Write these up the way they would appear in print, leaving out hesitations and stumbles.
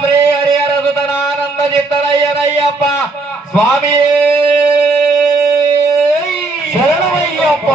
శ్రీ హరిహరసుతనానంద చిత్తనయ్యనయ్యప్ప స్వామి శరణమయ్యప్ప.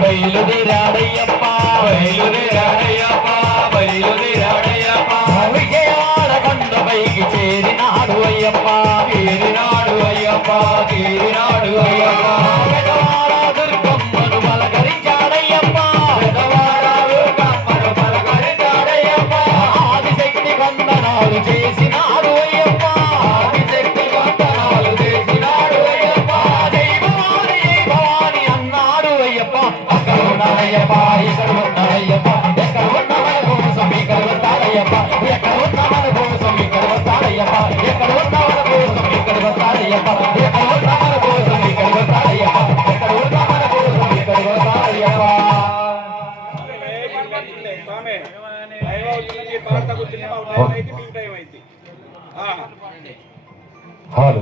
బయలుదేరాడయ్యప్ప బయలుదేరాడయ్యప్ప బయలుదేరాడయ్యప్ప విజయవాడ కొండపైకి చేరినాడు అయ్యప్ప చేరినాడు అయ్యప్ప చేరినాడు అయ్యప్ప పెదవాడ దుర్గమ్మను పలకరించాడయ్యప్ప పెదవాడ దుర్గమ్మను పలకరించాడయ్యప్ప ఆదిశక్తి వందనాలు చేసినాడు అయ్యప్ప ఆదిశక్తి వందనాలు చేసినాడు అయ్యప్ప జై భవాని అన్నాడు అయ్యప్ప అక్కడ ఉన్నాడయ్యప్ప ఇక్కడ ఉన్నాడయ్యప్ప ఎక్కడ ఉన్న మన కోసం ఇక్కడ వస్తాడయ్యప్ప ఎక్కడ ఉన్న మన కోసం ఇక్కడ వస్తాడయ్యప్ప ఎక్కడ ఉన్న మన కోసం ఇక్కడ వస్తాడయ్యప్ప ఎక్కడ ఉన్న మన కోసం ఇక్కడ వస్తాడయ్యప్ప ఎక్కడ ఉన్న మన కోసం ఇక్కడ వస్తాడయ్యప్ప హలో